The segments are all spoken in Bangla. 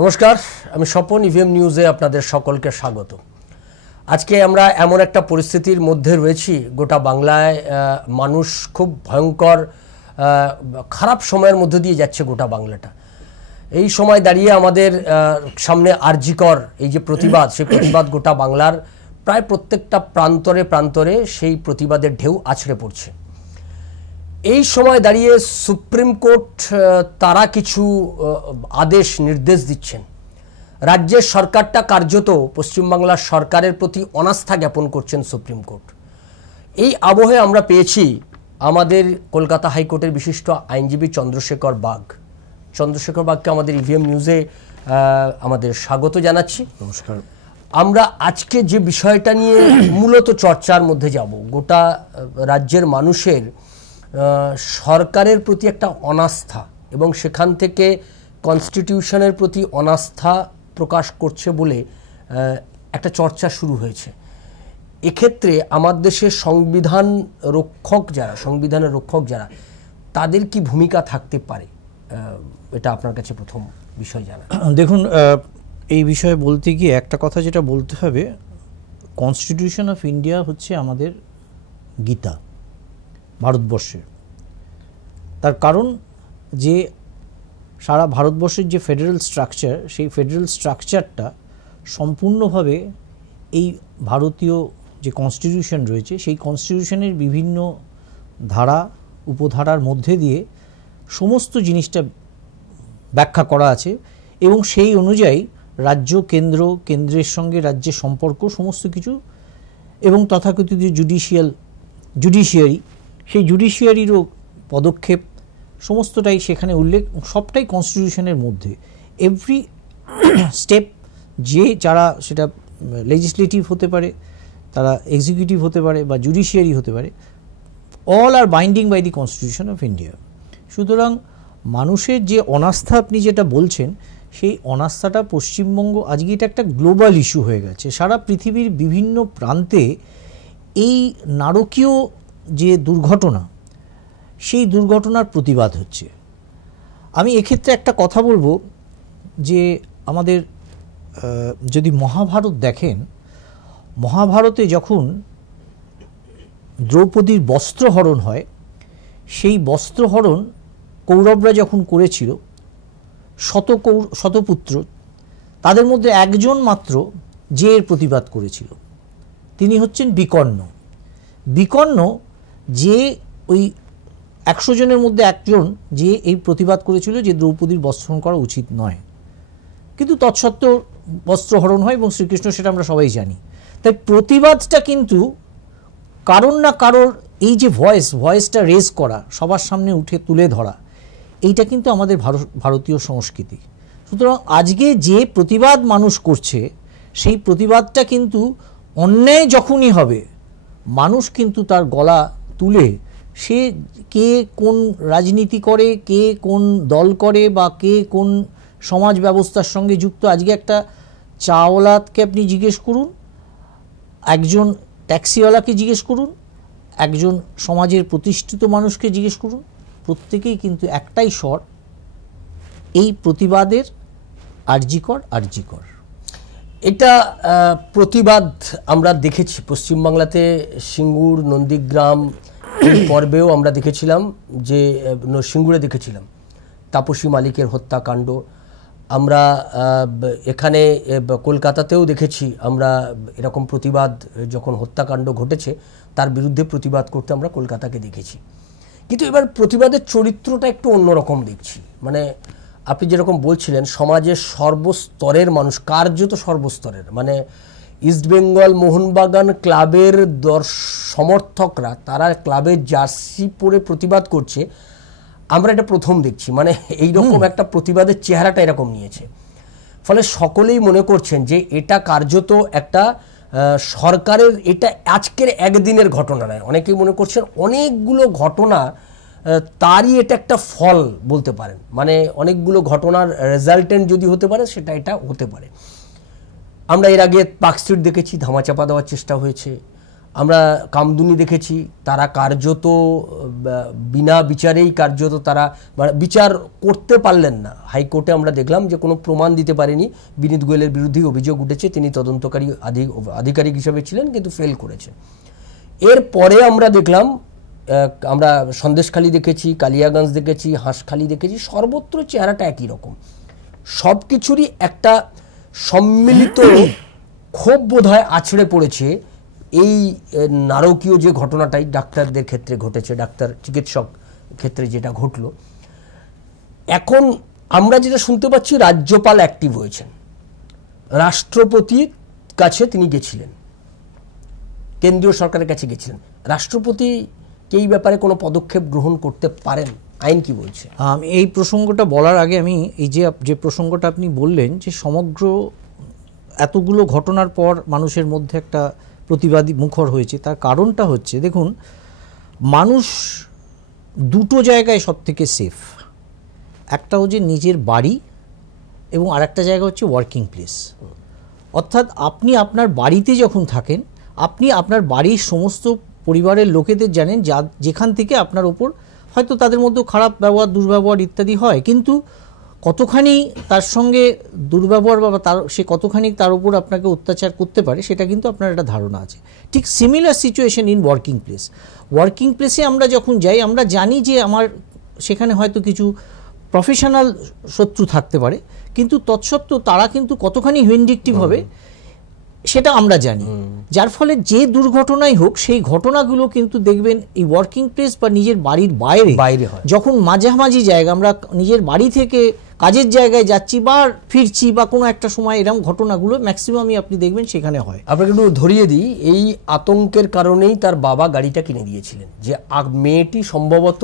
নমস্কার, আমি স্বপন। ইভিএম নিউজে আপনাদের সকলকে স্বাগত। আজকে আমরা এমন একটা পরিস্থিতির মধ্যে রয়েছি, গোটা বাংলায় মানুষ খুব ভয়ঙ্কর খারাপ সময়ের মধ্যে দিয়ে যাচ্ছে গোটা বাংলাটা। এই সময় দাঁড়িয়ে আমাদের সামনে আরজিকর এই যে প্রতিবাদ, সেই প্রতিবাদ গোটা বাংলার প্রায় প্রত্যেকটা প্রান্তরে প্রান্তরে সেই প্রতিবাদের ঢেউ আছড়ে পড়ছে। এই সময় দাঁড়িয়ে সুপ্রিম কোর্ট তারা কিছু আদেশ নির্দেশ দিচ্ছেন। রাজ্যের সরকারটা কার্যত পশ্চিমবাংলার সরকারের প্রতি অনাস্থা জ্ঞাপন করছেন সুপ্রিম কোর্ট। এই আবহে আমরা পেয়েছি আমাদের কলকাতা হাইকোর্টের বিশিষ্ট আইনজীবী চন্দ্রশেখর বাগকে আমাদের ইভিএম নিউজে আমাদের স্বাগত জানাচ্ছি। নমস্কার। আমরা আজকে যে বিষয়টা নিয়ে মূলত চর্চার মধ্যে যাব, গোটা রাজ্যের মানুষের সরকারের প্রতি একটা অনাস্থা এবং সেখান থেকে কনস্টিটিউশনের প্রতি অনাস্থা প্রকাশ করছে বলে একটা চর্চা শুরু হয়েছে। এক্ষেত্রে আমার দেশের সংবিধানের রক্ষক যারা তাদের কি ভূমিকা থাকতে পারে, এটা আপনার কাছে প্রথম বিষয় জানা। দেখুন, এই বিষয়ে বলতে গিয়ে একটা কথা যেটা বলতে হবে, কনস্টিটিউশন অফ ইন্ডিয়া হচ্ছে আমাদের গীতা ভারতবর্ষের। তার কারণ যে সারা ভারতবর্ষের যে ফেডারেল স্ট্রাকচার, সেই ফেডারেল স্ট্রাকচারটা সম্পূর্ণভাবে এই ভারতীয় যে কনস্টিটিউশন রয়েছে, সেই কনস্টিটিউশনের বিভিন্ন ধারা উপধারার মধ্যে দিয়ে সমস্ত জিনিসটা ব্যাখ্যা করা আছে এবং সেই অনুযায়ী রাজ্য কেন্দ্রের সঙ্গে রাজ্যের সম্পর্ক সমস্ত কিছু এবং তথাকথিত জুডিশিয়ারি, সেই জুডিশিয়ারিরও পদক্ষেপ সমস্তটাই সেখানে উল্লেখ, সবটাই কনস্টিটিউশনের মধ্যে। এভরি স্টেপ যারা সেটা লেজিসলেটিভ হতে পারে, তারা এক্সিকিউটিভ হতে পারে বা জুডিশিয়ারি হতে পারে, all are binding by the constitution of India. সুতরাং মানুষের যে অনাস্থা আপনি যেটা বলছেন, সেই অনাস্থাটা পশ্চিমবঙ্গ আজকে এটা একটা গ্লোবাল ইস্যু হয়ে গেছে। সারা পৃথিবীর বিভিন্ন প্রান্তে এই নারকীয় যে দুর্ঘটনা, সেই দুর্ঘটনার প্রতিবাদ হচ্ছে। আমি এক্ষেত্রে একটা কথা বলবো যে আমাদের যদি মহাভারত দেখেন, মহাভারতে যখন দ্রৌপদীর বস্ত্রহরণ হয়, সেই বস্ত্রহরণ কৌরবরা যখন করেছিল, শতপুত্র, তাদের মধ্যে একজন মাত্র যে এর প্রতিবাদ করেছিল, তিনি হচ্ছেন বিকর্ণ, যে ওই 100 জনের মধ্যে একজন যে এই প্রতিবাদ করেছিল যে দ্রৌপদীর বস্ত্রহরণ করা উচিত নয়, কিন্তু তৎসত্ত্বেও বস্ত্রহরণ হয় এবং শ্রীকৃষ্ণ সেটা আমরা সবাই জানি। তাই প্রতিবাদটা কিন্তু কারোর না কারোর এই যে ভয়েসটা রেজ করা, সবার সামনে উঠে তুলে ধরা, এইটা কিন্তু আমাদের ভারতীয় সংস্কৃতি। সুতরাং আজকে যে প্রতিবাদ মানুষ করছে, সেই প্রতিবাদটা কিন্তু অন্যায় যখনই হবে, মানুষ কিন্তু তার গলা তুলে, সে কে কোন রাজনীতি করে, কে কোন দল করে বা কে কোন সমাজ ব্যবস্থার সঙ্গে যুক্ত, আজকে একটা চাওয়ালাকে আপনি জিজ্ঞেস করুন, একজন ট্যাক্সিওয়ালাকে জিজ্ঞেস করুন, একজন সমাজের প্রতিষ্ঠিত মানুষকে জিজ্ঞেস করুন, প্রত্যেকেই কিন্তু একটাই স্বর, এই প্রতিবাদের আরজিকর। এটা প্রতিবাদ আমরা দেখেছি পশ্চিমবাংলাতে, সিঙ্গুর, নন্দীগ্রাম পর্বেও আমরা দেখেছিলাম, যে সিঙ্গুরে দেখেছিলাম তাপসী মালিকের হত্যাকাণ্ড। আমরা এখানে কলকাতাতেও দেখেছি, আমরা এরকম প্রতিবাদ যখন হত্যাকাণ্ড ঘটেছে তার বিরুদ্ধে প্রতিবাদ করতে আমরা কলকাতাকে দেখেছি। কিন্তু এবার প্রতিবাদের চরিত্রটা একটু অন্যরকম দেখছি। মানে আপনি যেরকম বলছিলেন, সমাজের সর্বস্তরের মানুষ, কার্যত সর্বস্তরের, মানে ইস্টবেঙ্গল মোহনবাগান ক্লাবের সমর্থকরা, তারা ক্লাবের জার্সি পরে প্রতিবাদ করছে, আমরা এটা প্রথম দেখছি। মানে এইরকম একটা প্রতিবাদের চেহারাটা এরকম নিয়েছে। ফলে সকলেই মনে করছেন যে এটা কার্যত একটা সরকারের, এটা আজকের একদিনের ঘটনা নয়। অনেকেই মনে করছেন অনেকগুলো ঘটনা তারই এটা একটা ফল বলতে পারেন। মানে অনেকগুলো ঘটনার রেজাল্টেন্ট যদি হতে পারে, সেটা এটা হতে পারে। আমরা এর আগে পার্ক স্ট্রিট দেখেছি, ধামাচাপা দেওয়ার চেষ্টা হয়েছে। আমরা কামদুনি দেখেছি, তারা কার্যত বিনা বিচারেই কার্যত তারা বিচার করতে পারলেন না। হাইকোর্টে আমরা দেখলাম যে কোনো প্রমাণ দিতে পারেনি। বিনীত গোয়েলের বিরুদ্ধে অভিযোগ উঠেছে, তিনি তদন্তকারী আধিকারিক হিসেবে ছিলেন কিন্তু ফেল করেছেন। এরপরে আমরা দেখলাম, আমরা সন্দেশখালী দেখেছি, কালিয়াগঞ্জ দেখেছি, হাঁসখালী দেখেছি, সর্বত্র চেহারাটা একই রকম। সব কিছুরই একটা সম্মিলিত ক্ষোভ বোধহয় আছড়ে পড়েছে এই নারকীয় যে ঘটনাটাই ডাক্তারদের ক্ষেত্রে ঘটেছে, ডাক্তার চিকিৎসক ক্ষেত্রে যেটা ঘটলো। এখন আমরা যেটা শুনতে পাচ্ছি, রাজ্যপাল অ্যাক্টিভ হয়েছেন, রাষ্ট্রপতির কাছে তিনি গেছিলেন, কেন্দ্রীয় সরকারের কাছে গেছিলেন। রাষ্ট্রপতি এই ব্যাপারে কোনো পদক্ষেপ গ্রহণ করতে পারেন? আইন কি বলছে? আমি এই প্রসঙ্গটা বলার আগে আমি এই যে প্রসঙ্গটা আপনি বললেন যে সমগ্র এতগুলো ঘটনার পর মানুষের মধ্যে একটা প্রতিবাদী মুখর হয়েছে, তার কারণটা হচ্ছে, দেখুন, মানুষ দুটো জায়গায় সব থেকে সেফ। একটা হচ্ছে নিজের বাড়ি এবং আরেকটা জায়গা হচ্ছে ওয়ার্কিং প্লেস। অর্থাৎ আপনি আপনার বাড়িতে যখন থাকেন, আপনি আপনার বাড়ির সমস্ত পরিবারের লোকেদের জানেন, যেখান থেকে আপনার ওপর হয়তো তাদের মধ্যে খারাপ ব্যবহার, দুর্ব্যবহার ইত্যাদি হয়, কিন্তু কতখানি তার সঙ্গে দুর্ব্যবহার বা সে কতখানি তার উপর আপনাকে অত্যাচার করতে পারে সেটা কিন্তু আপনার একটা ধারণা আছে। ঠিক similar situation in working place. Working প্লেসে আমরা যখন যাই, আমরা জানি যে আমার সেখানে হয়তো কিছু প্রফেশনাল শত্রু থাকতে পারে, কিন্তু তৎসত্ত্বেও তারা কিন্তু কতখানি ভিন্ডিকটিভ হবে সেটা আমরা জানি। যার ফলে যে দুর্ঘটনাই হোক, সেই ঘটনাগুলো কিন্তু দেখবেন এই ওয়ার্কিং প্লেস বা নিজের বাড়ির বাইরে হয়। যখন মাঝামাঝি জায়গা, আমরা নিজের বাড়ি থেকে কাজের জায়গায় যাচ্ছি বা ফিরছি বা কোনো একটা সময়, এরকম ঘটনাগুলো ম্যাক্সিমামই আপনি দেখবেন সেখানে হয়। আপনাকে একটু ধরিয়ে দিই, এই আতঙ্কের কারণেই তার বাবা গাড়িটা কিনে দিয়েছিলেন, যে মেয়েটি সম্ভবত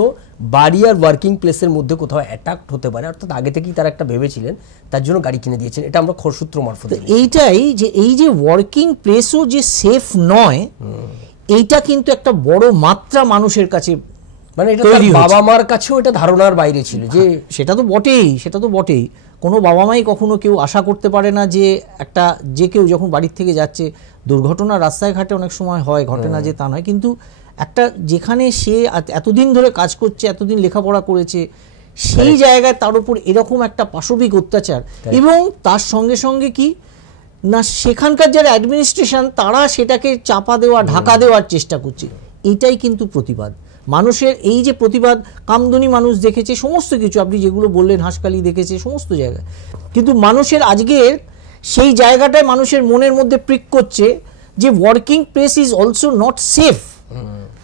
বাড়ি আর ওয়ার্কিং প্লেসের মধ্যে কোথাও অ্যাটাক হতে পারে, অর্থাৎ আগে থেকেই তারা একটা ভেবেছিলেন, তার জন্য গাড়ি কিনে দিয়েছেন। এটা আমরা সূত্র মারফত। এইটাই যে এই যে ওয়ার্কিং প্লেসও যে সেফ নয়, এইটা কিন্তু একটা বড় মাত্রা মানুষের কাছে, মানে এটা বাবা মার কাছেও এটা ধারণার বাইরে ছিল। যে সেটা তো বটেই। কোনো বাবা মাই কখনো কেউ আশা করতে পারে না যে কেউ যখন বাড়ির থেকে যাচ্ছে, দুর্ঘটনা রাস্তায় ঘাটে অনেক সময় হয়, ঘটে না যে তা নয়, কিন্তু একটা যেখানে সে এতদিন ধরে কাজ করছে, এতদিন লেখাপড়া করেছে, সেই জায়গায় তার উপর এরকম একটা পাশবিক অত্যাচার, এবং তার সঙ্গে সঙ্গে কি না, সেখানকার যারা অ্যাডমিনিস্ট্রেশন তারা সেটাকে চাপা দেওয়া, ঢাকা দেওয়ার চেষ্টা করছে। এটাই কিন্তু প্রতিবাদ। মানুষের এই যে প্রতিবাদ, কামদুনি মানুষ দেখেছে, সমস্ত কিছু আপনি যেগুলো বললেন, হাঁসখালি দেখেছে, সমস্ত জায়গায়, কিন্তু মানুষের আজকের সেই জায়গাটায় মানুষের মনের মধ্যে প্রিক করছে যে working place is also not safe,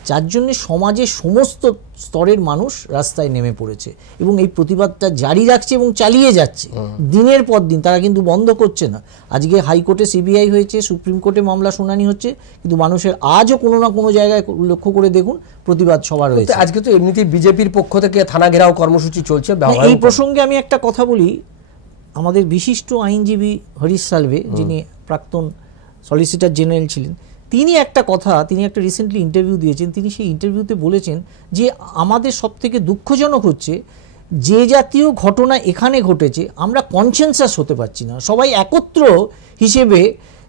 যার জন্য সমাজের সমস্ত স্তরের মানুষ রাস্তায় নেমে পড়েছে এবং এই প্রতিবাদটা জারি রাখছে এবং চালিয়ে যাচ্ছে দিনের পর দিন। তারা কিন্তু বন্ধ করছে না। আজকে হাইকোর্টে সিবিআই হয়েছে, সুপ্রিম কোর্টে মামলা শুনানি হচ্ছে, কিন্তু মানুষের আজও কোনো না কোনো জায়গায় লক্ষ্য করে দেখুন প্রতিবাদ সবার হয়েছে। আজকে তো এমনিতেই বিজেপির পক্ষ থেকে থানা ঘেরাও কর্মসূচি চলছে। এই প্রসঙ্গে আমি একটা কথা বলি, আমাদের বিশিষ্ট আইনজীবী হরিশ সালভে, যিনি প্রাক্তন সলিসিটর জেনারেল ছিলেন, তিনি একটা রিসেন্টলি ইন্টারভিউ দিয়েছেন। তিনি সেই ইন্টারভিউতে বলেছেন যে আমাদের সবথেকে দুঃখজনক হচ্ছে যে জাতীয় ঘটনা এখানে ঘটেছে, আমরা কনসেনসাস হতে পারছি না, সবাই একত্র হিসেবে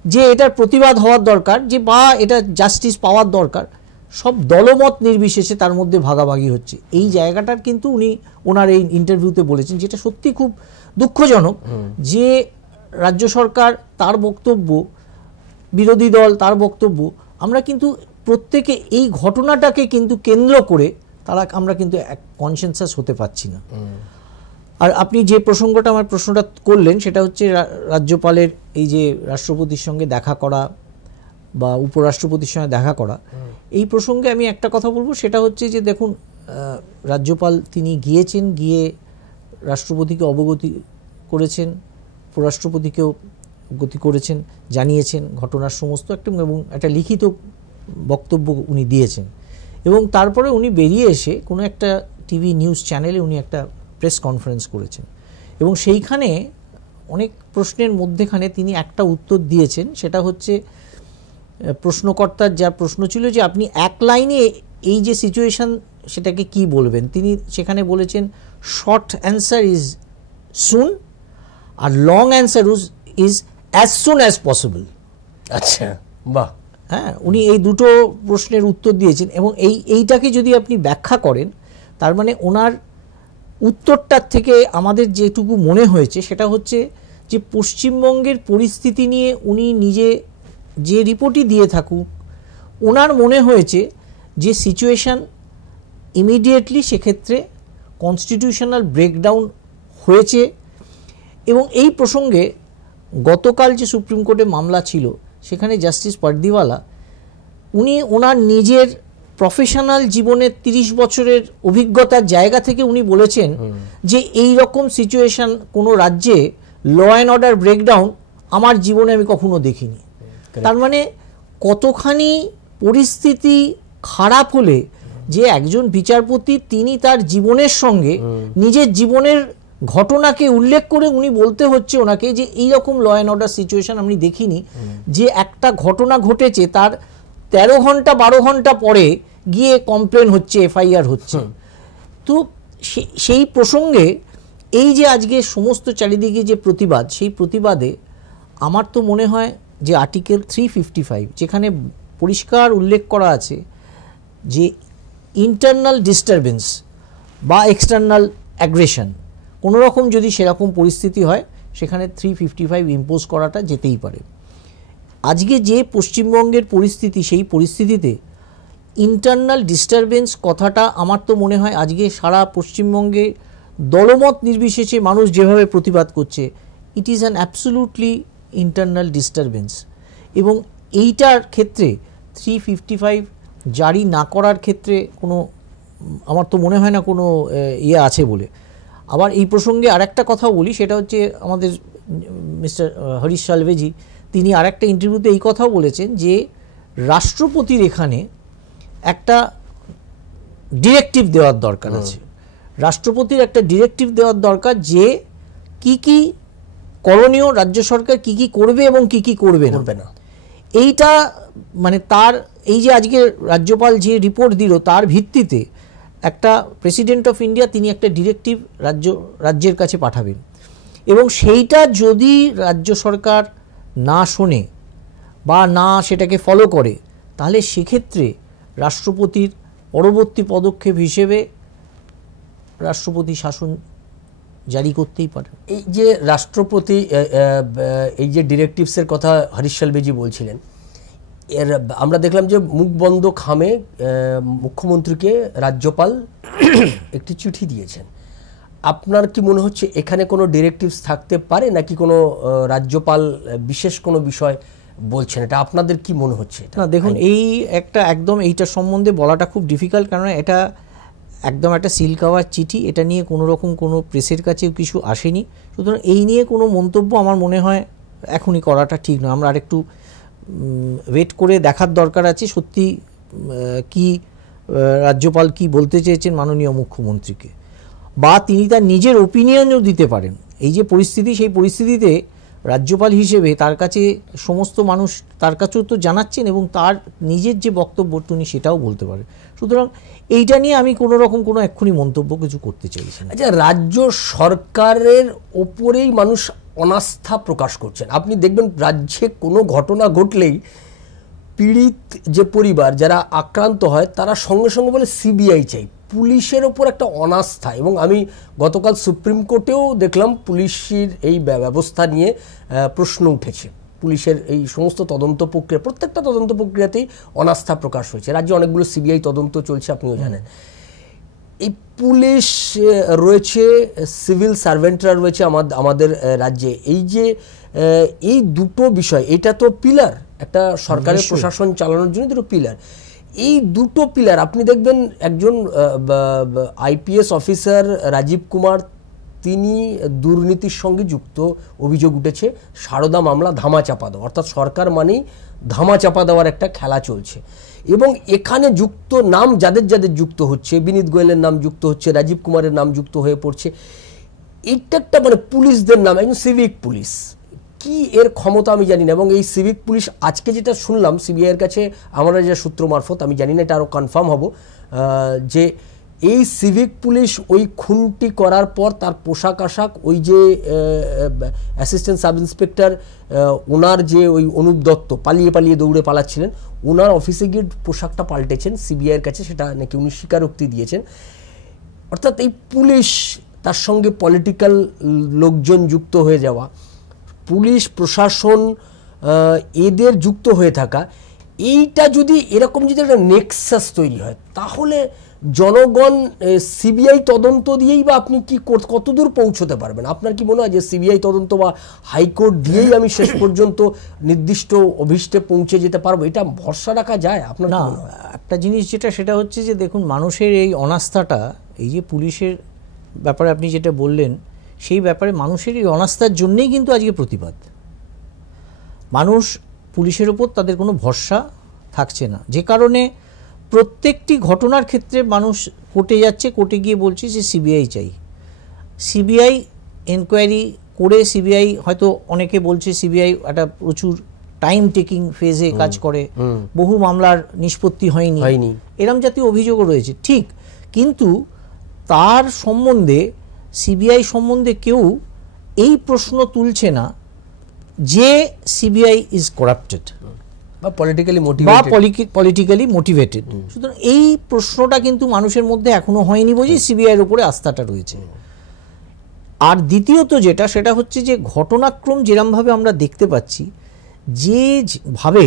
যে এটার প্রতিবাদ হওয়ার দরকার, যে বা এটা জাস্টিস পাওয়ার দরকার, সব দলমত নির্বিশেষে তার মধ্যে ভাগাভাগি হচ্ছে। এই জায়গাটার কিন্তু উনি ওনার এই ইন্টারভিউতে বলেছেন, যেটা সত্যি খুব দুঃখজনক যে রাজ্য সরকার তার বক্তব্য, বিরোধী দল তার বক্তব্য, আমরা কিন্তু প্রত্যেকে এই ঘটনাটাকে কিন্তু কেন্দ্র করে আমরা কিন্তু এক কনসেনসাস হতে পারছি না। আর আপনি যে প্রশ্নটা করলেন সেটা হচ্ছে রাজ্যপালের এই যে রাষ্ট্রপতির সঙ্গে দেখা করা বা উপরাষ্ট্রপতির সঙ্গে দেখা করা, এই প্রসঙ্গে আমি একটা কথা বলবো, সেটা হচ্ছে যে দেখুন, রাজ্যপাল তিনি গিয়েছেন, গিয়ে রাষ্ট্রপতিকে অবগতি করেছেন, উপরাষ্ট্রপতিকেও গতি করেছেন, জানিয়েছেন ঘটনার সমস্ত এবং একটা লিখিত বক্তব্য উনি দিয়েছেন, এবং তারপরে উনি বেরিয়ে এসে কোনো একটা টিভি নিউজ চ্যানেলে উনি একটা প্রেস কনফারেন্স করেছেন, এবং সেইখানে অনেক প্রশ্নের মধ্যেখানে তিনি একটা উত্তর দিয়েছেন। সেটা হচ্ছে প্রশ্নকর্তার যা প্রশ্ন ছিল যে আপনি এক লাইনে এই যে সিচুয়েশন সেটাকে কি বলবেন, তিনি সেখানে বলেছেন শর্ট অ্যান্সার ইজ সুন আর long answer is as soon as possible। আচ্ছা, বাহ। হ্যাঁ, উনি এই দুটো প্রশ্নের উত্তর দিয়েছেন এবং এইটাকে যদি আপনি ব্যাখ্যা করেন, তার মানে ওনার উত্তরটার থেকে আমাদের যেটুকু মনে হয়েছে সেটা হচ্ছে যে পশ্চিমবঙ্গের পরিস্থিতি নিয়ে উনি নিজে যে রিপোর্টই দিয়ে থাকুক, ওনার মনে হয়েছে যে সিচুয়েশান ইমিডিয়েটলি সেক্ষেত্রে কনস্টিটিউশনাল ব্রেকডাউন হয়েছে। এবং এই প্রসঙ্গে গতকাল যে সুপ্রিম কোর্টে মামলা ছিল সেখানে জাস্টিস পারদিওয়ালা উনি ওনার নিজের প্রফেশনাল জীবনের 30 বছরের অভিজ্ঞতার জায়গা থেকে উনি বলেছেন যে এই রকম সিচুয়েশন কোনো রাজ্যে ল অ্যান্ড অর্ডার ব্রেকডাউন আমার জীবনে আমি কখনো দেখিনি। তার মানে কতখানি পরিস্থিতি খারাপ হলে যে একজন বিচারপতি তিনি তার জীবনের সঙ্গে নিজের জীবনের ঘটনাকে উল্লেখ করে উনি বলতে হচ্ছে ওনাকে যে এইরকম ল অ্যান্ড অর্ডার সিচুয়েশন আমি দেখিনি, যে একটা ঘটনা ঘটেছে তার 13 ঘন্টা 12 ঘন্টা পরে গিয়ে কমপ্লেন হচ্ছে, এফআইআর হচ্ছে। তো সেই প্রসঙ্গে এই যে আজকে সমস্ত চারিদিকে যে প্রতিবাদ, সেই প্রতিবাদে আমার তো মনে হয় যে আর্টিকেল 355 যেখানে পরিষ্কার উল্লেখ করা আছে যে ইন্টারনাল ডিস্টারবেন্স বা এক্সটার্নাল অ্যাগ্রেশন কোনো রকম যদি সেরকম পরিস্থিতি হয় সেখানে 355 ইম্পোজ করাটা যেতেই পারে। আজকে যে পশ্চিমবঙ্গের পরিস্থিতি, সেই পরিস্থিতিতে ইন্টারনাল ডিস্টারবেন্স কথাটা আমার তো মনে হয় আজকে সারা পশ্চিমবঙ্গে দলমত নির্বিশেষে মানুষ যেভাবে প্রতিবাদ করছে, it is an absolutely internal disturbance. এবং এইটার ক্ষেত্রে 355 জারি না করার ক্ষেত্রে কোনো, আমার তো মনে হয় না কোনো ইয়ে আছে বলে। আবার এই প্রসঙ্গে আরেকটা কথা বলি, সেটা হচ্ছে আমাদের মিস্টার হরিশ সালভেজি তিনি আরেকটা ইন্টারভিউতে এই কথাও বলেছেন যে রাষ্ট্রপতির এখানে একটা ডিরেক্টিভ দেওয়ার দরকার আছে, রাষ্ট্রপতির একটা ডিরেক্টিভ দেওয়ার দরকার যে কি কি করণীয়, রাজ্য সরকার কি কি করবে এবং কি কি করবে না। এইটা মানে তার এই যে আজকে রাজ্যপাল যে রিপোর্ট দিল তার ভিত্তিতে একটা প্রেসিডেন্ট অফ ইন্ডিয়া তিনি একটা ডিরেক্টিভ রাজ্যের কাছে পাঠাবেন এবং সেইটা যদি রাজ্য সরকার না শোনে বা না সেটাকে ফলো করে, তাহলে সেক্ষেত্রে রাষ্ট্রপতির পরবর্তী পদক্ষেপ হিসেবে রাষ্ট্রপতি শাসন জারি করতেই পারে। এই যে রাষ্ট্রপতি এই যে ডিরেক্টিভসের কথা হরিশ সালভেজি বলছিলেন, এর আমরা দেখলাম যে মুখ বন্ধ খামে মুখ্যমন্ত্রীকে রাজ্যপাল একটি চিঠি দিয়েছেন। আপনার কি মনে হচ্ছে এখানে কোনো ডিরেক্টিভস থাকতে পারে নাকি কোনো রাজ্যপাল বিশেষ কোনো বিষয় বলছেন? এটা আপনাদের কি মনে হচ্ছে? না দেখুন, এই একটা একদম এইটা সম্বন্ধে বলাটা খুব ডিফিকাল্ট, কারণ এটা একদম একটা সিল কাভার চিঠি, এটা নিয়ে কোনো রকম কোনো প্রেসের কাছেও কিছু আসেনি। সুতরাং এই নিয়ে কোনো মন্তব্য আমার মনে হয় এখনই করাটা ঠিক নয়। আমরা আরেকটু ওয়েট করে দেখার দরকার আছে সত্যি কি রাজ্যপাল কি বলতে চেয়েছেন মাননীয় মুখ্যমন্ত্রীকে, বা তিনি তার নিজের ওপিনিয়নও দিতে পারেন। এই যে পরিস্থিতি, সেই পরিস্থিতিতে রাজ্যপাল হিসেবে তার কাছে সমস্ত মানুষ তার কাছেও তো জানাচ্ছেন এবং তার নিজের যে বক্তব্য তিনি সেটাও বলতে পারেন। সুতরাং এইটা নিয়ে আমি কোনো রকম কোনো এক্ষুনি মন্তব্য কিছু করতে চাইছি না। আচ্ছা, রাজ্য সরকারের ওপরেই মানুষ অনাস্থা প্রকাশ করছেন। আপনি দেখবেন রাজ্যে কোনো ঘটনা ঘটলেই পীড়িত যে পরিবার যারা আক্রান্ত হয় তারা সঙ্গে সঙ্গে বলে সিবিআই চাই। পুলিশের ওপর একটা অনাস্থা, এবং আমি গতকাল সুপ্রিম কোর্টেও দেখলাম পুলিশের এই ব্যবস্থা নিয়ে প্রশ্ন উঠেছে। পুলিশের এই সমস্ত তদন্ত প্রক্রিয়া, প্রত্যেকটা তদন্ত প্রক্রিয়াতেই অনাস্থা প্রকাশ হয়েছে। রাজ্যে অনেকগুলো সিবিআই তদন্ত চলছে, আপনিও জানেন। এই পুলিশ রয়েছে, সিভিল সার্ভেন্টরা রয়েছে আমাদের রাজ্যে। এই যে এই দুটো বিষয়, এটা তো পিলার, একটা সরকারের প্রশাসন চালানোর জন্য দুটো পিলার। এই দুটো পিলার আপনি দেখবেন একজন আইপিএস অফিসার রাজীব কুমার, তিনি দুর্নীতির সঙ্গে যুক্ত অভিযোগ উঠেছে। সারদা মামলা ধামাচাপা দেওয়া, অর্থাৎ সরকার মানেই ধামাচাপা দেওয়ার একটা খেলা চলছে। এবং এখানে যুক্ত নাম যাদের যাদের যুক্ত হচ্ছে, বিনীত গোয়েলের নাম যুক্ত হচ্ছে, রাজীব কুমারের নাম যুক্ত হয়ে পড়ছে। এইটা একটা মানে পুলিশদের নাম, একজন সিভিক পুলিশ, কি এর ক্ষমতা আমি জানি না। এবং এই সিভিক পুলিশ আজকে যেটা শুনলাম সিবিআইয়ের কাছে, আমরা যা সূত্র মারফত, আমি জানি না এটা আরও কনফার্ম হব, যে এই সিভিক পুলিশ ওই খুনটি করার পর তার পোশাক আশাক, ওই যে অ্যাসিস্ট্যান্ট সাব ইন্সপেক্টর ওনার যে ওই অনুপ দত্ত পালিয়ে পালিয়ে দৌড়ে পালাচ্ছিলেন, ওনার অফিসে গিয়ে পোশাকটা পাল্টেছেন সিবিআইয়ের কাছে, সেটা নাকি উনি স্বীকারোক্তি দিয়েছেন। অর্থাৎ এই পুলিশ, তার সঙ্গে পলিটিক্যাল লোকজন যুক্ত হয়ে যাওয়া, পুলিশ প্রশাসন এদের যুক্ত হয়ে থাকা, এইটা যদি এরকম যদি একটা নেক্সাস তৈরি হয়, তাহলে জনগণ সিবিআই তদন্ত দিয়েই বা আপনি কি কতদূর পৌঁছতে পারবেন? আপনার কি মনে হয় যে সিবিআই তদন্ত বা হাইকোর্ট দিয়েই আমি শেষ পর্যন্ত নির্দিষ্ট অভিষ্টে পৌঁছে যেতে পারবো, এটা ভরসা রাখা যায়? আপনার না, একটা জিনিস যেটা, সেটা হচ্ছে যে দেখুন, মানুষের এই অনাস্থাটা, এই যে পুলিশের ব্যাপারে আপনি যেটা বললেন, সেই ব্যাপারে মানুষের এই অনাস্থার জন্যেই কিন্তু আজকে প্রতিবাদ। মানুষ পুলিশের ওপর তাদের কোনো ভরসা থাকছে না, যে কারণে প্রত্যেকটি ঘটনার ক্ষেত্রে মানুষ কোর্টে যাচ্ছে, কোর্টে গিয়ে বলছে যে সিবিআই চাই। সিবিআই এনকোয়ারি করে, সিবিআই হয়তো অনেকে বলছে সিবিআই একটা প্রচুর টাইম টেকিং ফেজে কাজ করে, বহু মামলার নিষ্পত্তি হয়নি, এরম জাতীয় অভিযোগও রয়েছে, ঠিক। কিন্তু তার সম্বন্ধে, সিবিআই সম্বন্ধে কেউ এই প্রশ্ন তুলছে না যে সিবিআই ইজ করাপ্টেড বা পলিটিক্যালি মোটিভেটেড। সুতরাং এই প্রশ্নটা কিন্তু মানুষের মধ্যে এখনো হয়নি, বুঝি সিবিআইয়ের উপরে আস্থাটা রয়েছে। আর দ্বিতীয়ত যেটা, সেটা হচ্ছে যে ঘটনাক্রম যেরমভাবে আমরা দেখতে পাচ্ছি, যে ভাবে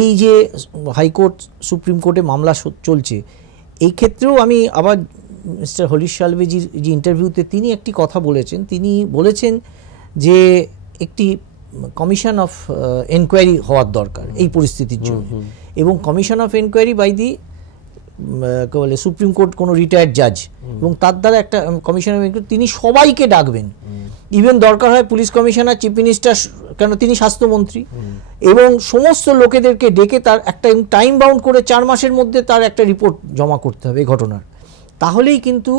এই যে হাইকোর্ট সুপ্রিম কোর্টে মামলা চলছে, এই ক্ষেত্রেও আমি আবার মিস্টার হরিশ সালভেজির যে ইন্টারভিউতে তিনি একটি কথা বলেছেন, তিনি বলেছেন যে একটি কমিশন অফ এনকোয়ারি হওয়ার দরকার এই পরিস্থিতির জন্য, এবং commission of enquiry by the বলে সুপ্রিম কোর্ট কোনো রিটায়ার্ড জাজ, এবং তার দ্বারা একটা কমিশন অফ এনকোয়ারি, তিনি সবাইকে ডাকবেন, ইভেন দরকার হয় পুলিশ কমিশনার, চিফ মিনিস্টার, কেন তিনি স্বাস্থ্যমন্ত্রী, এবং সমস্ত লোকেদেরকে ডেকে তার একটা টাইম বাউন্ড করে 4 মাসের মধ্যে তার একটা রিপোর্ট জমা করতে হবে এই ঘটনার। তাহলেই কিন্তু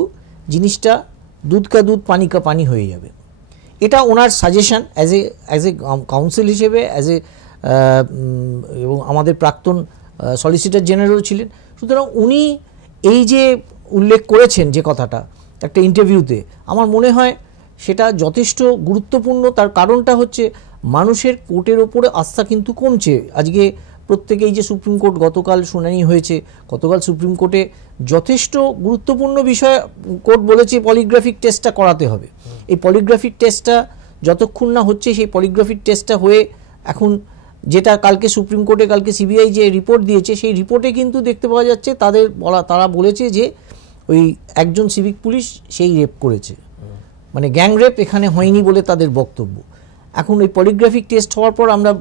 জিনিসটা দুধ কা দুধ পানি কা পানি হয়ে যাবে। এটা ওনার সাজেশন অ্যাজ এ কাউন্সিল হিসেবে, এবং আমাদের প্রাক্তন সলিসিটর জেনারেল ছিলেন। সুতরাং উনি এই যে উল্লেখ করেছেন যে কথাটা একটা ইন্টারভিউতে, আমার মনে হয় সেটা যথেষ্ট গুরুত্বপূর্ণ। তার কারণটা হচ্ছে মানুষের কোর্টের ওপরে আস্থা কিন্তু কমছে। আজকে প্রত্যেকেই যে সুপ্রিম কোর্ট গতকাল শুনানি হয়েছে, গতকাল সুপ্রিম কোর্টে যথেষ্ট গুরুত্বপূর্ণ বিষয় কোর্ট বলেছে পলিগ্রাফিক টেস্টটা করাতে হবে। এই পলিগ্রাফিক টেস্টটা যতক্ষণ না হচ্ছে, সেই পলিগ্রাফিক টেস্টটা হয়ে এখন যেটা কালকে সুপ্রিম কোর্টে, কালকে সিবিআই যে রিপোর্ট দিয়েছে, সেই রিপোর্টে কিন্তু দেখতে পাওয়া যাচ্ছে তারা বলেছে যে ওই একজন সিভিক পুলিশ সেই রেপ করেছে, মানে গ্যাং রেপ এখানে হয়নি বলে তাদের বক্তব্য। এখন ওই পলিগ্রাফিক টেস্ট হওয়ার পর আমরা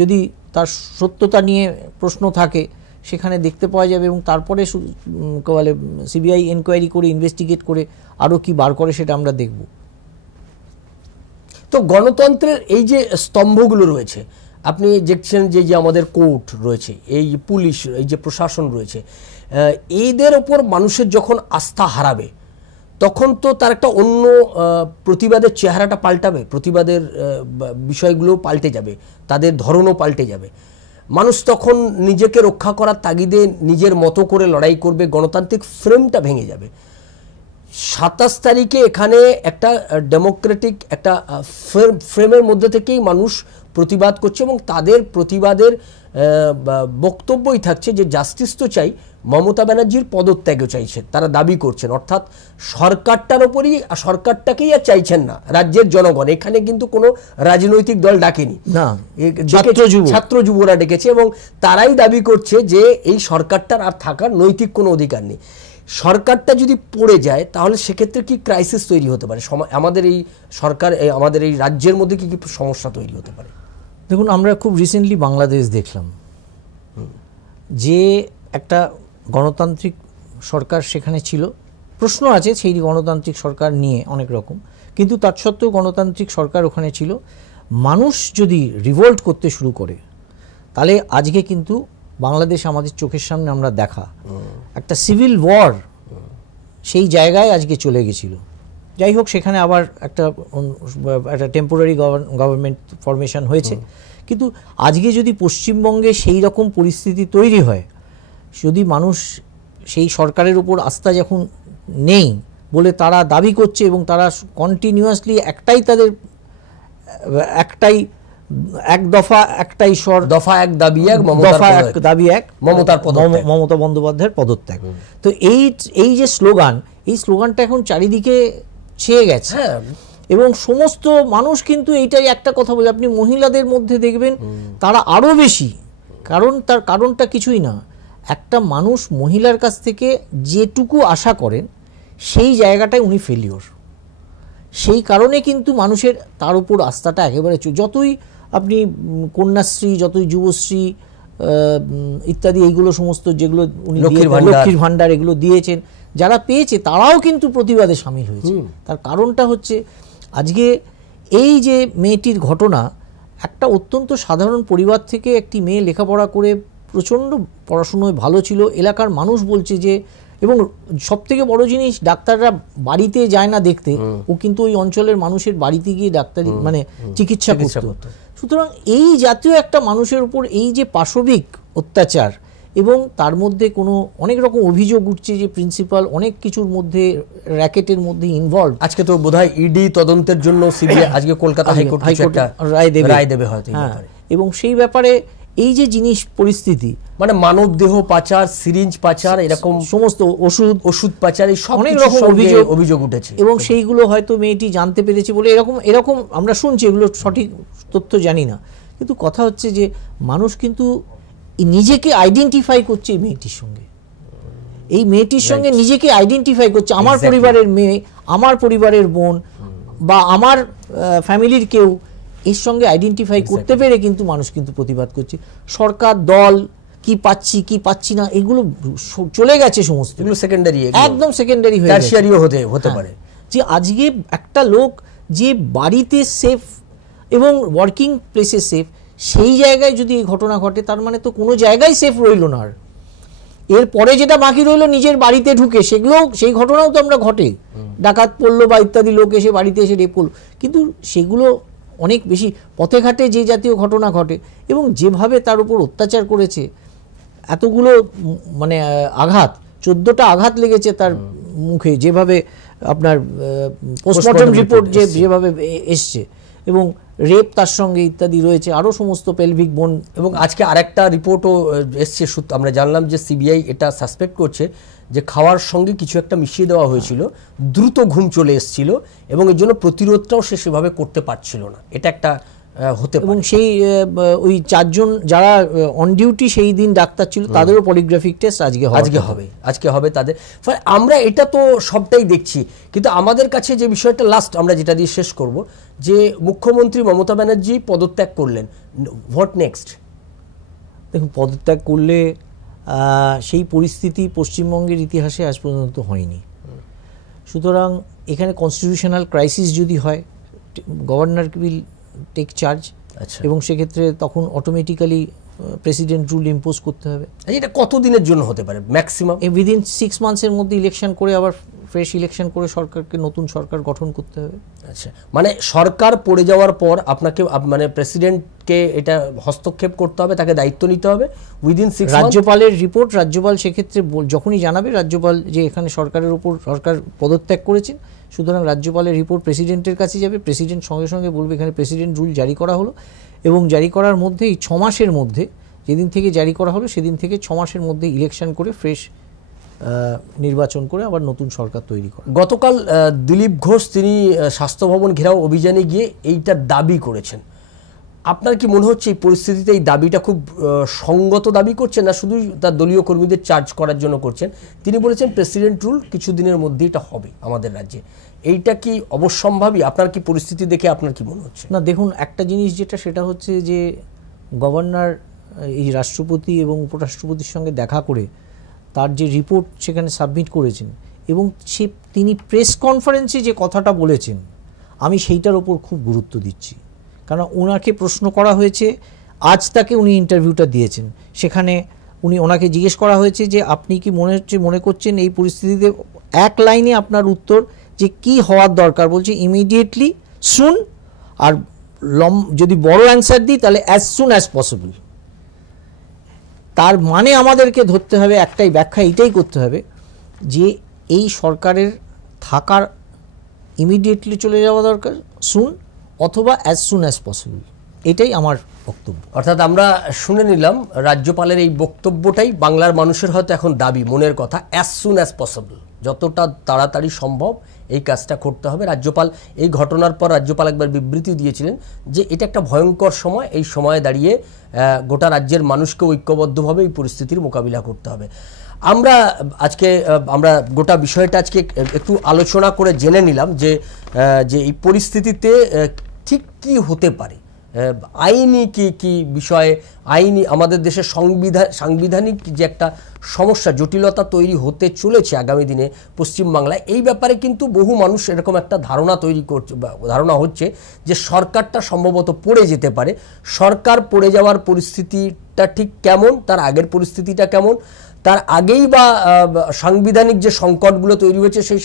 যদি তার সত্যতা নিয়ে প্রশ্ন থাকে, সেখানে দেখতে পাওয়া যাবে, এবং তারপরে বলে সিবিআই এনকোয়ারি করে, ইনভেস্টিগেট করে আরও কি বার করে সেটা আমরা দেখব। তো গণতন্ত্রের এই যে স্তম্ভগুলো রয়েছে, আপনি দেখছেন যে আমাদের কোর্ট রয়েছে, এই পুলিশ, এই যে প্রশাসন রয়েছে, এদের ওপর মানুষের যখন আস্থা হারাবে, তখন তো তার একটা অন্য প্রতিবাদের চেহারাটা পাল্টাবে, প্রতিবাদের বিষয়গুলো পাল্টে যাবে, তাদের ধরনও পাল্টে যাবে। মানুষ তখন নিজেকে রক্ষা করার তাগিদে নিজের মতো করে লড়াই করবে, গণতান্ত্রিক ফ্রেমটা ভেঙে যাবে। 27 তারিখে এখানে একটা ডেমোক্রেটিক একটা ফ্রেমের মধ্যে থেকেই মানুষ প্রতিবাদ করছে, এবং তাদের প্রতিবাদের বক্তব্যই থাকছে যে জাস্টিস তো চাই, মমতা ব্যানার্জির পদত্যাগও চাইছে, তারা দাবি করছেন। অর্থাৎ সরকারটার ওপরই, সরকারটাকেই আর চাইছেন না রাজ্যের জনগণ। এখানে কিন্তু কোনো রাজনৈতিক দল ডাকেনি, না, ছাত্র যুবরা ডেকেছে, এবং তারাই দাবি করছে যে এই সরকারটার আর থাকার নৈতিক কোনো অধিকার নেই। সরকারটা যদি পড়ে যায়, তাহলে সেক্ষেত্রে কি ক্রাইসিস তৈরি হতে পারে আমাদের এই সরকার, আমাদের এই রাজ্যের মধ্যে কি সমস্যা তৈরি হতে পারে? দেখুন, আমরা খুব রিসেন্টলি বাংলাদেশ দেখলাম, যে একটা গণতান্ত্রিক সরকার সেখানে ছিল। প্রশ্ন আছে সেই গণতান্ত্রিক সরকার নিয়ে অনেক রকম, কিন্তু তার সত্ত্বেও গণতান্ত্রিক সরকার ওখানে ছিল। মানুষ যদি রিভোল্ট করতে শুরু করে, তাহলে আজকে কিন্তু বাংলাদেশ আমাদের চোখের সামনে আমরা দেখা একটা সিভিল ওয়ার, সেই জায়গায় আজকে চলে গেছিল। যাই হোক, সেখানে আবার একটা টেম্পোরারি গভর্নমেন্ট ফরমেশন হয়েছে। কিন্তু আজকে যদি পশ্চিমবঙ্গে সেই রকম পরিস্থিতি তৈরি হয়, যদি মানুষ সেই সরকারের উপর আস্থা যখন নেই বলে তারা দাবি করছে এবং তারা কন্টিনিউয়াসলি এক দফা একটাই স্বর, দফা এক দাবি এক, মমতা বন্দ্যোপাধ্যায়ের পদত্যাগ। তো এই যে স্লোগান, এই স্লোগানটা এখন চারিদিকে ছেয়ে গেছে এবং সমস্ত মানুষ কিন্তু এইটাই একটা কথা বলে। আপনি মহিলাদের মধ্যে দেখবেন তারা আরো বেশি, তার কারণটা কিছুই না, একটা মানুষ মহিলার কাছ থেকে যেটুকু আশা করেন সেই জায়গাটায় উনি ফেলিওর। সেই কারণে কিন্তু মানুষের তার উপর আস্থাটা একেবারে, যতই আপনি কন্যাশ্রী, যতই যুবশ্রী ইত্যাদি এইগুলো সমস্ত যেগুলো উনি লক্ষ্মীর ভান্ডার এগুলো দিয়েছেন, যারা পেয়েছে তারাও কিন্তু প্রতিবাদে সামিল হয়েছে। তার কারণটা হচ্ছে আজকে এই যে মেয়েটির ঘটনা, একটা অত্যন্ত সাধারণ পরিবার থেকে একটি মেয়ে লেখাপড়া করে প্রচণ্ড পড়াশুনোয় ভালো ছিল, এলাকার মানুষ বলছে যে, এবং সবথেকে বড় জিনিস ডাক্তাররা বাড়িতে যায় না দেখতে, ও কিন্তু ওই অঞ্চলের মানুষের বাড়িতে গিয়ে ডাক্তারি মানে চিকিৎসা করত। সুতরাং এই জাতীয় একটা মানুষের উপর এই যে পাশবিক অত্যাচার, এবং তার মধ্যে কোনো অনেক রকম অভিযোগ উঠছে যে প্রিন্সিপাল অনেক কিছুর মধ্যে র্যাকেটের মধ্যে ইনভলভ। আজকে তো বোধহয় ইডি তদন্তের জন্য সিবিআই আজকে কলকাতা হাইকোর্ট রায় দেবে হয়তো। এবং সেই ব্যাপারে এই যে জিনিস পরিস্থিতি, মানে মানব দেহ পাচার, সিরিঞ্জ পাচার, এরকম সমস্ত ওষুধ পাচার, এই সব অনেক রকম অভিযোগ উঠেছে এবং সেইগুলো হয়তো মেয়েটি জানতে পেরেছে বলে এরকম আমরা শুনছি, এগুলো সঠিক তথ্য জানি না। কিন্তু কথা হচ্ছে যে মানুষ কিন্তু নিজেকে আইডেন্টিফাই করছে এই মেয়েটির সঙ্গে, এই মেয়েটির সঙ্গে নিজেকে আইডেন্টিফাই করছে, আমার পরিবারের মেয়ে, আমার পরিবারের বোন বা আমার ফ্যামিলির কেউ, এর সঙ্গে আইডেন্টিফাই করতে পেরে কিন্তু মানুষ কিন্তু প্রতিবাদ করছে। সরকার দল কি পাচ্ছি কি পাচ্ছি না এগুলো চলে গেছে, সমস্ত এগুলো সেকেন্ডারি, একদম সেকেন্ডারি হয়ে গেছে। হতে পারে যে আজকে একটা লোক যে বাড়িতে সেফ এবং ওয়ার্কিং প্লেসে সেফ, সেই জায়গায় যদি এই ঘটনা ঘটে, তার মানে তো কোনো জায়গায় সেফ রইল না। আর এরপরে যেটা বাকি রইল নিজের বাড়িতে ঢুকে, সেই ঘটনাও তো আমরা ঘটে, ডাকাত পড়লো বা ইত্যাদি লোক এসে বাড়িতে এসে রেপ করলো, কিন্তু সেগুলো অনেক বেশি পথে ঘাটে যে জাতীয় ঘটনা ঘটে এবং যেভাবে তার উপর অত্যাচার করেছে, এতগুলো মানে আঘাত, 14টা আঘাত লেগেছে তার মুখে, যেভাবে আপনার পোস্টমর্টম রিপোর্ট যেভাবে এসছে, এবং রেপ তার সঙ্গে ইত্যাদি রয়েছে, আরও সমস্ত পেলভিক বোন। এবং আজকে আরেকটা রিপোর্টও এসছে, আমরা জানলাম যে সিবিআই এটা সাসপেক্ট করছে যে খাওয়ার সঙ্গে কিছু একটা মিশিয়ে দেওয়া হয়েছিল, দ্রুত ঘুম চলে এসেছিল এবং এর জন্য প্রতিরোধটাও সে সেভাবে করতে পারছিল না, এটা একটা হতে পারে। এবং সেই ওই 4 জন যারা অন ডিউটি সেই দিন ডাক্তার ছিল, তাদেরও পলিগ্রাফিক টেস্ট আজকে হবে তাদের। আমরা এটা তো সবটাই দেখছি, কিন্তু আমাদের কাছে যে বিষয়টা লাস্ট আমরা যেটা দিয়ে শেষ করব, যে মুখ্যমন্ত্রী মমতা ব্যানার্জি পদত্যাগ করলেন, হোয়াট নেক্সট? দেখুন, পদত্যাগ করলে সেই পরিস্থিতি পশ্চিমবঙ্গের ইতিহাসে আজ পর্যন্ত হয়নি। সুতরাং এখানে কনস্টিটিউশনাল ক্রাইসিস যদি হয়, গভর্নর উইল টেক চার্জ, এবং সেক্ষেত্রে তখন অটোমেটিক্যালি প্রেসিডেন্ট রুল ইম্পোজ করতে হবে। এটা কতদিনের জন্য হতে পারে ম্যাক্সিমাম? উইদিন 6 মান্থসের মধ্যে ইলেকশন করে, আবার ফ্রেশ ইলেকশন করে সরকারকে, নতুন সরকার গঠন করতে হবে। আচ্ছা, মানে সরকার পড়ে যাওয়ার পর আপনাকে মানে প্রেসিডেন্টকে এটা হস্তক্ষেপ করতে হবে, তাকে দায়িত্ব নিতে হবে উইদিন 6 মান্থ। রাজ্যপালের রিপোর্ট, রাজ্যপাল সেক্ষেত্রে যখনই জানাবে, রাজ্যপাল যে এখানে সরকারের উপর সরকার পদত্যাগ করেছেন, সুতরাং রাজ্যপালের রিপোর্ট প্রেসিডেন্টের কাছে যাবে, প্রেসিডেন্ট সঙ্গে সঙ্গে বলবে এখানে প্রেসিডেন্ট রুল জারি করা হলো, এবং জারি করার মধ্যে এই 6 মাসের মধ্যে, যেদিন থেকে জারি করা হলো সেদিন থেকে 6 মাসের মধ্যে ইলেকশন করে ফ্রেশ নির্বাচন করে আবার নতুন সরকার তৈরি করে। গতকাল দিলীপ ঘোষ তিনি স্বাস্থ্য ভবন ঘেরাও অভিযানে গিয়ে এইটা দাবি করেছেন। আপনার কি মনে হচ্ছে এই পরিস্থিতিতে এই দাবিটা খুব সঙ্গত দাবি করছেন, না শুধু তার দলীয় কর্মীদের চার্জ করার জন্য করছেন? তিনি বলেছেন প্রেসিডেন্ট রুল কিছুদিনের মধ্যে এটা হবে আমাদের রাজ্যে, এইটা কি অবশ্যম্ভাবী? আপনার কি পরিস্থিতি দেখে আপনার কি মনে হচ্ছে? না, দেখুন, একটা জিনিস যেটা, সেটা হচ্ছে যে গভর্নর এই রাষ্ট্রপতি এবং উপরাষ্ট্রপতির সঙ্গে দেখা করে তার যে রিপোর্ট সেখানে সাবমিট করেছেন, এবং তিনি প্রেস কনফারেন্সে যে কথাটা বলেছেন, আমি সেইটার ওপর খুব গুরুত্ব দিচ্ছি। কারণ ওনাকে প্রশ্ন করা হয়েছে, আজ তাকে উনি ইন্টারভিউটা দিয়েছেন, সেখানে ওনাকে জিজ্ঞেস করা হয়েছে যে আপনি কি মনে করছেন এই পরিস্থিতিতে, এক লাইনে আপনার উত্তর যে কি হওয়ার দরকার, বলছে ইমিডিয়েটলি, সুন, আর যদি বড় অ্যান্সার দিই তাহলে অ্যাজ সুন অ্যাজ পসিবল। তার মানে আমাদেরকে ধরতে হবে, একটাই ব্যাখ্যা এটাই করতে হবে যে এই সরকারের থাকার ইমিডিয়েটলি চলে যাওয়া দরকার, সুন, অথবা অ্যাজ সুন অ্যাজ পসিবল। এটাই আমার বক্তব্য। অর্থাৎ আমরা শুনে নিলাম রাজ্যপালের এই বক্তব্যটাই বাংলার মানুষের হয়তো এখন দাবি, মনের কথা, অ্যাজ সুন অ্যাজ পসিবল, যতটা তাড়াতাড়ি সম্ভব এই কাজটা করতে হবে। রাজ্যপাল এই ঘটনার পর রাজ্যপাল একবার বিবৃতি দিয়েছিলেন যে এটা একটা ভয়ঙ্কর সময়, এই সময়ে দাঁড়িয়ে গোটা রাজ্যের মানুষকে ঐক্যবদ্ধভাবে এই পরিস্থিতির মোকাবিলা করতে হবে। আমরা গোটা বিষয়টা আজকে একটু আলোচনা করে জেনে নিলাম যে এই পরিস্থিতিতে ঠিক কি হতে পারে, আইনি কি বিষয়ে, আইনি আমাদের দেশের সাংবিধানিক যে একটা সমস্যা, জটিলতা তৈরি হতে চলেছে আগামী দিনে পশ্চিমবাংলায়, এই ব্যাপারে কিন্তু বহু মানুষ এরকম একটা ধারণা হচ্ছে যে সরকারটা সম্ভবত পড়ে যেতে পারে। সরকার পড়ে যাওয়ার পরিস্থিতিটা ঠিক কেমন, তার আগের পরিস্থিতিটা কেমন, তার আগেই বা সাংবিধানিক যে সংকটগুলো তৈরি হয়েছে সেই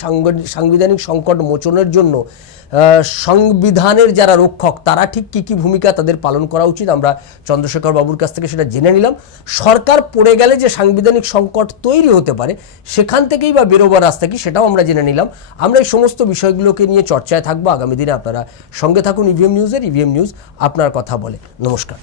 সাংবিধানিক সংকট মোচনের জন্য সংবিধানের যারা রক্ষক তারা ঠিক কী ভূমিকা তাদের পালন করা উচিত, আমরা চন্দ্রশেখর বাবুর কাছ থেকে সেটা জেনে নিলাম। সরকার পড়ে গেলে যে সাংবিধানিক সংকট তৈরি হতে পারে সেখান থেকেই বা বেরোবার রাস্তা কি, সেটাও আমরা জেনে নিলাম। আমরা এই সমস্ত বিষয়গুলোকে নিয়ে চর্চায় থাকবো আগামী দিনে। আপনারা সঙ্গে থাকুন ইভিএম নিউজের। ইভিএম নিউজ আপনার কথা বলে। নমস্কার।